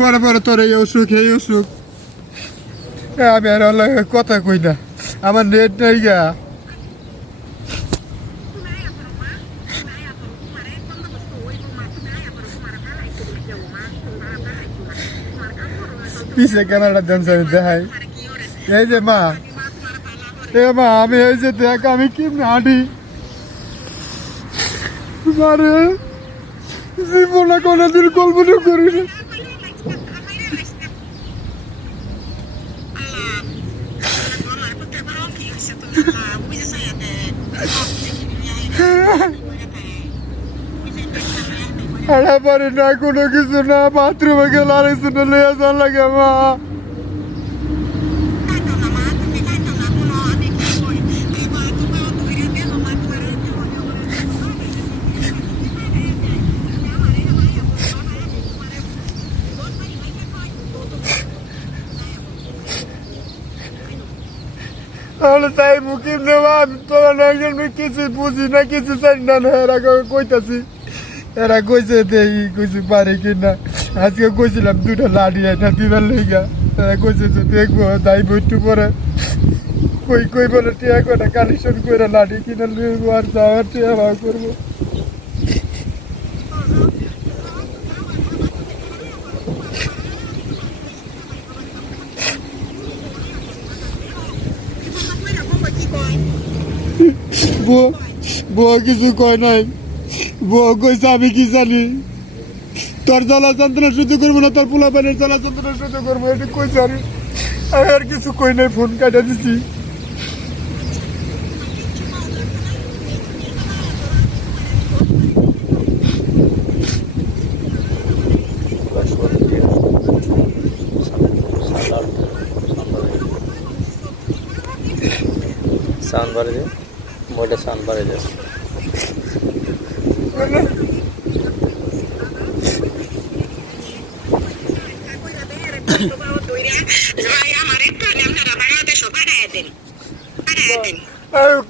পরে পরে তোর এই অসুখ এই অসুখ। আমি আর ওর কথা কই না। আমার নেট নাই গা। পিছে ক্যামেরাটা দেন আমি দেখাই। এই যে মা, এ মা, আমি এই যে দেখ, আমি কি হাঁটি জীবনে কোনোদিন কল্পনা করি না হারা পারি না কোনো কিছু না বাথরুমে গেলে আর কিছু না লইয়া যান তাহলে চাই মুকিম নেওয়া আমি তোরা একজন কিছু বুঝি না, কিছু চাই না না, এরা কইতাছি। এরা কইছে দেখি কইছে পারে কি না। আজকে কইছিলাম দুটো লাড়ি না দিবার লইগা। এরা কইছে যে দেখব যাইব একটু পরে। কই কই বলে, টিয়া করে কালেকশন করে লাড়ি কিনে লইব আর যাওয়ার টিয়া ভাগ করব। বউ কিছু কয় নাই। বউ কইছে, আমি কি জানি? তোর জ্বালা যন্ত্রণা সহ্য করব না, তোর পোলা পানির জ্বালা যন্ত্রণা সহ্য করব। এটা কইছে আমি আর কিছু কই নাই, ফোন কাটা দিছি। সাউন্ড বাড়ে দে মোবাইলটা সাউন্ড বাড়ে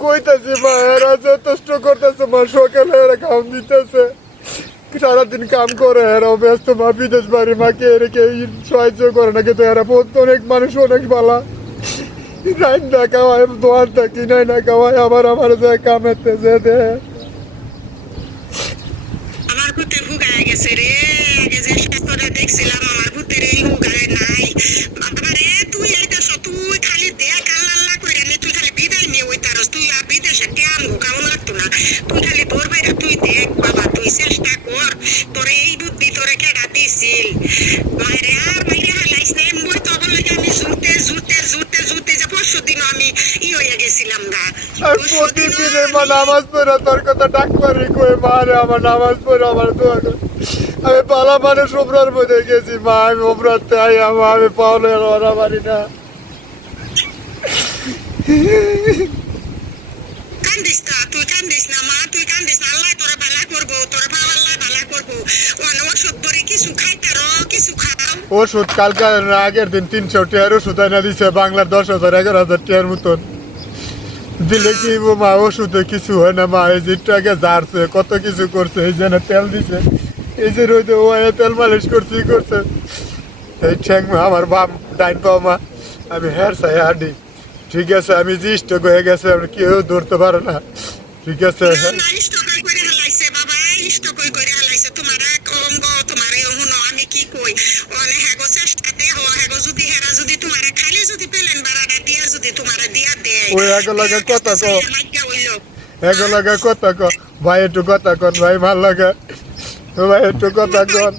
কইতাছি, মা, এরা মা এরা কাম দিতেছে। সারাদিন কাম করে, এরাও ব্যস্ত, মা, বিদেশ বাড়ি মাকে সাহায্য করে না, কিন্তু এরা অনেক মানুষ অনেক ভালা। রাইন না খাওয়ায় দোয়ার থাকি নাই না খাওয়ায় আবার আমার যে কামেতে যে দে আমার ভূতে হুগায় গেছে রে আগে যে করে দেখছিলাম আমার ভূতের এই হুগায় নাই বাবা রে তুই আইতাছ তুই খালি দেখ আল্লাহ করে নে তুই খালি বিদায় নিয়ে ওই তারস তুই আর বিদেশে কেমন কেমন লাগতো না তুই খালি তোর বাইরে তুই দেখ বাবা তুই চেষ্টা কর তোর এই বুদ্ধি তোরে কেডা দিছিল মায়েরে আর মাইরে হালাইস নে মই তো বলে যে আমি জুতে জুতে জুতে জুতে যে পরশু দিন আমি ই হয়ে গেছিলাম গা আর প্রতিদিনে মা নামাজ পড়ে তোর কথা মারে আমার নামাজ পড়ে আমার দোয়া আমি পালা মানুষ ওপরার মধ্যে গেছি মা আমি আই আমার আমি পাওলে ওরা পারি না। তুই তুই ওষুধ কালকে আগের দিন তিনশো টিয়ার ওষুধ এনে দিছে বাংলার দশ হাজার এগারো হাজার টিয়ার মতন। দিলে কি মা ওষুধে কিছু হয় না? মা এই যে আগে জারছে কত কিছু করছে এই যে না তেল দিছে। এই যে রোদে ও তেল মালিশ করছে ই করছে। এই ঠ্যাং আমার বাম ডাইন পাও মা আমি হেয়ার চাই হাডি ঠিক আছে আমি যে স্টক হয়ে গেছে আমি কেউ ধরতে পারে না। ঠিক আছে না না ইষ্টকই করে হালাইছে বাবা? ইষ্টকই করে হালাইছে? তোমার কম গো তোমার হুনো আমি কি কই? অনে হেগো চেষ্টা দে হো হেগো যদি হেরা যদি তোমার খালি যদি পেলেন বাড়াটা দিয়া ভাই একটু কথা কন ভাই ভালো লাগে। ভাই একটু কথা কন।